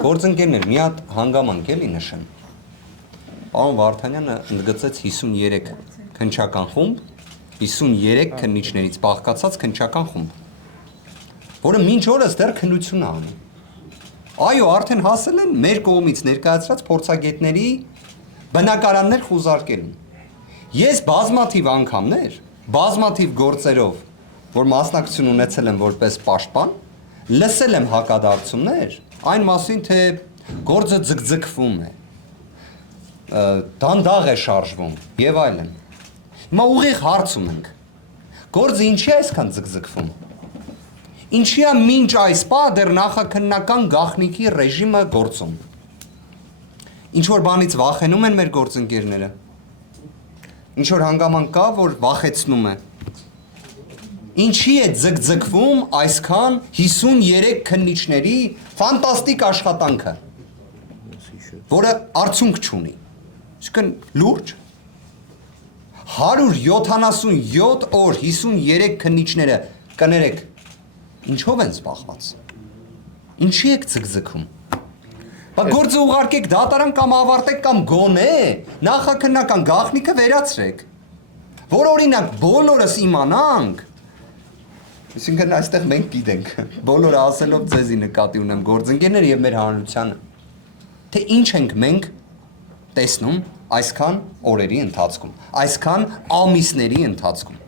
Գործընկերներ, մի հատ հանգամանք էլի նշեմ։ Պարոն Վարդանյանը ընդգծեց 53 քննչական խումբ, 53 քննիչներից բաղկացած քննչական խումբ, որը մինչ օրս դեռ քննություն է անում։ Այո, արդեն հասել են մեր կողմից ներկայացրած փորձագետների բնակարաններ խուզարկելուն։ Ես բազմաթիվ անգամներ, բազմաթիվ գործերով, որ մասնակցություն ունեցել եմ որպես պաշտպան, լսել եմ հակադարձումներ այն մասին, թե գործը ձգձգվում է, դանդաղ է շարժվում եւ այլն։ Հիմա ուղիղ հարց ունենք։ Գործը ինչի է այսքան ձգձգվում։ Ինչի է մինչ այս պահ դեռ նախաքննական գաղտնիքի ռեժիմը գործում։ Ինչ որ բանից վախենում են մեր գործընկերները։ Ինչ որ հանգամանք կա, որ վախեցնում է։ Ինչի է ձգձգվում այսքան 53 քննիչների ֆանտաստիկ աշխատանքը, որը արդյունք չունի։ Այսինքն լուրջ 177 օր 53 քննիչները կներեք ինչով են զբաղված։ Ինչի եք ձգձգում։ Բա գործը ուղարկեք դատարան կամ ավարտեք կամ գոնե նախաքննական գաղտնիքը վերացրեք, որ օրինակ բոլորս իմանանք։ Այսինքն այստեղ մենք գիտենք, բոլորը ասելով ձեզի նկատի ունեմ գործընկերներ եւ մեր հանրությանը, թե ինչ ենք մենք տեսնում այսքան օրերի ընթացքում, այսքան ամիսների ընթացքում։